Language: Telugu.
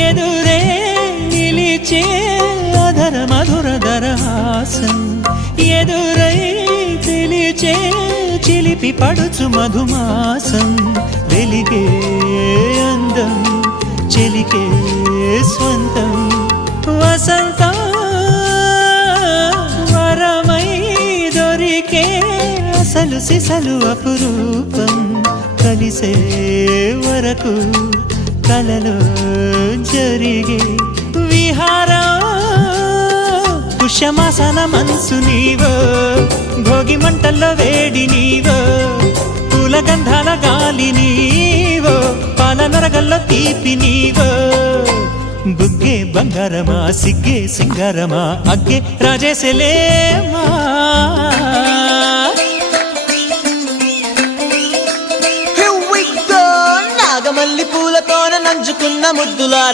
ఎదురే నిలిచే అధర మధుర దరహాసం ఎదురై పిలిచే చిలిపి పడుచు మధుమాసం వెలిగే అందం చెలికే స్వంతం వసంతం వరమై దొరికే అసలు సిసలు అపురూపం కలిసే వరకు కలలో జరిగే విహారం పుష్యమాసన మనసు నీవో భోగి మంటల్లో వేడి నీవో పూల గంధాల గాలి నీవో పాల నరగల్లో తీపి నీవో బుగ్గే బంగారమా సిగ్గే సింగారమా అగ్గే రాజేసలేమా నాగమల్లి పూలతోన నంచుకున్న ముద్దులా